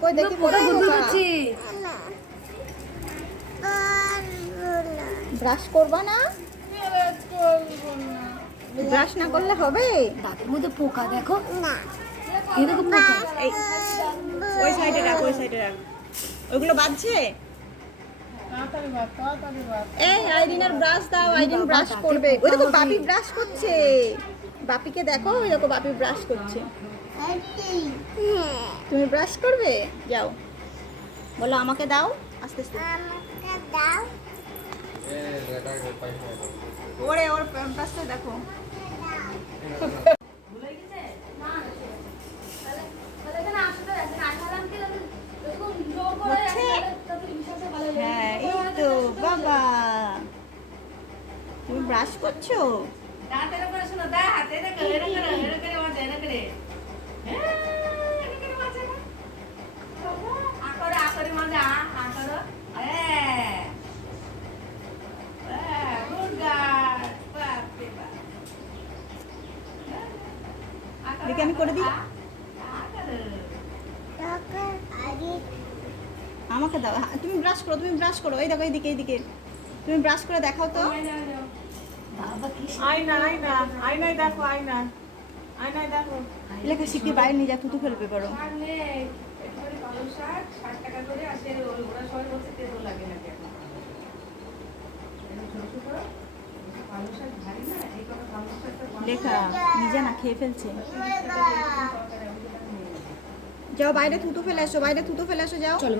কই দেখি কোথায় ঢুকাচ্ছি? ব্রাশ করবা না? ব্রাশ না করলে হবে? দাঁতের মধ্যে পোকা দেখো না, এই দেখো পোকা। এই ওই সাইডে রাখ, ওই সাইডে রাখ। ওইগুলো বাজছে? এই আইরিনের ব্রাশ দাও, আইরিন ব্রাশ করবে। ওই দেখো বাপি ব্রাশ করছে। বাপিকে দেখো, ওই দেখো বাপি ব্রাশ করছে। তুমি ব্রাশ করবে? যাও বলো আমাকে দাও, আস্তে আস্তে। ওরে ওর ব্রাশটা দেখো। হ্যাঁ এই তো বাবা, তুমি ব্রাশ করছো? দেখি আমি করে দিই। আমাকে দাও, তুমি ব্রাশ করো, তুমি ব্রাশ করো। এই দেখো এইদিকে, এইদিকে তুমি ব্রাশ করে দেখাও তো। আয়না আয়না আয়নায় দেখো, আয়না আয়নায় দেখো। লেখা শিখে বাইরে নিয়ে যা, থুতু ফেলবে পারো। লেখা নিজে না খেয়ে ফেলছে। যাও বাইরে থুতু ফেলে আসো, বাইরে থুতু ফেলে আসো, যাও। চলো